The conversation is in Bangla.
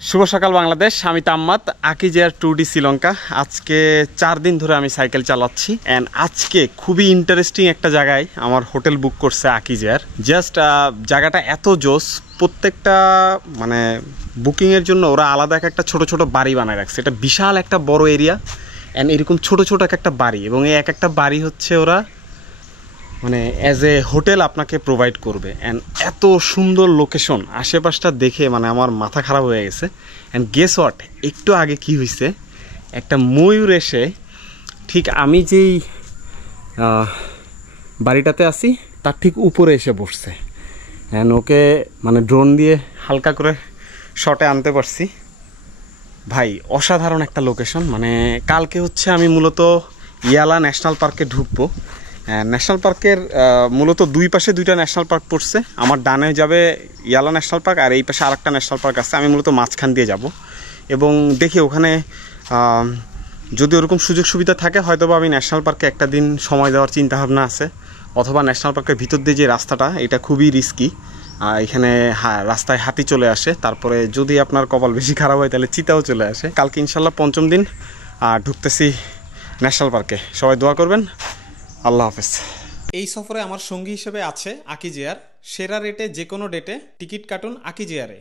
শুভ সকাল বাংলাদেশ। আমি তাম্মাত, আকিজেয়ার 2D শ্রীলঙ্কা। আজকে 4 দিন ধরে আমি সাইকেল চালাচ্ছি অ্যান্ড আজকে খুবই ইন্টারেস্টিং একটা জায়গায় আমার হোটেল বুক করছে আকিজেয়ার। জাস্ট জায়গাটা এত জোস, প্রত্যেকটা মানে বুকিংয়ের জন্য ওরা আলাদা একটা ছোট ছোট বাড়ি বানায় রাখছে। এটা বিশাল একটা বড় এরিয়া অ্যান্ড এরকম ছোট ছোট একটা বাড়ি, এবং এই একটা বাড়ি হচ্ছে ওরা মানে অ্যাজ এ হোটেল আপনাকে প্রোভাইড করবে। অ্যান্ড এত সুন্দর লোকেশন, আশেপাশটা দেখে মানে আমার মাথা খারাপ হয়ে গেছে। অ্যান্ড গেস হোয়াট, একটু আগে কি হয়েছে, একটা ময়ূর এসে ঠিক আমি যেই বাড়িটাতে আছি তার ঠিক উপরে এসে বসছে। অ্যান্ড ওকে মানে ড্রোন দিয়ে হালকা করে শটে আনতে পারছি। ভাই অসাধারণ একটা লোকেশন। মানে কালকে হচ্ছে আমি মূলত ইয়ালা ন্যাশনাল পার্কে ঢুকবো। ন্যাশনাল পার্কের মূলত দুই পাশে দুইটা ন্যাশনাল পার্ক পড়ছে। আমার ডানে যাবে ইয়ালা ন্যাশনাল পার্ক, আর এই পাশে আরেকটা ন্যাশনাল পার্ক আছে। আমি মূলত মাঝখান দিয়ে যাব এবং দেখি ওখানে যদি ওরকম সুযোগ সুবিধা থাকে হয়তো বা আমি ন্যাশনাল পার্কে একটা দিন সময় দেওয়ার চিন্তাভাবনা আছে। অথবা ন্যাশনাল পার্কের ভিতর দিয়ে যে রাস্তাটা, এটা খুবই রিস্কি। এখানে রাস্তায় হাতি চলে আসে, তারপরে যদি আপনার কপাল বেশি খারাপ হয় তাহলে চিতাও চলে আসে। কালকে ইনশাল্লাহ 5ম দিন ঢুকতেছি ন্যাশনাল পার্কে। সবাই দোয়া করবেন। আল্লাহ হাফেজ। এই সফরে আমার সঙ্গী হিসেবে আছে আকিজেয়ার। সেরা রেটে যে কোনো ডেটে টিকিট কাটুন আকিজেয়ারে।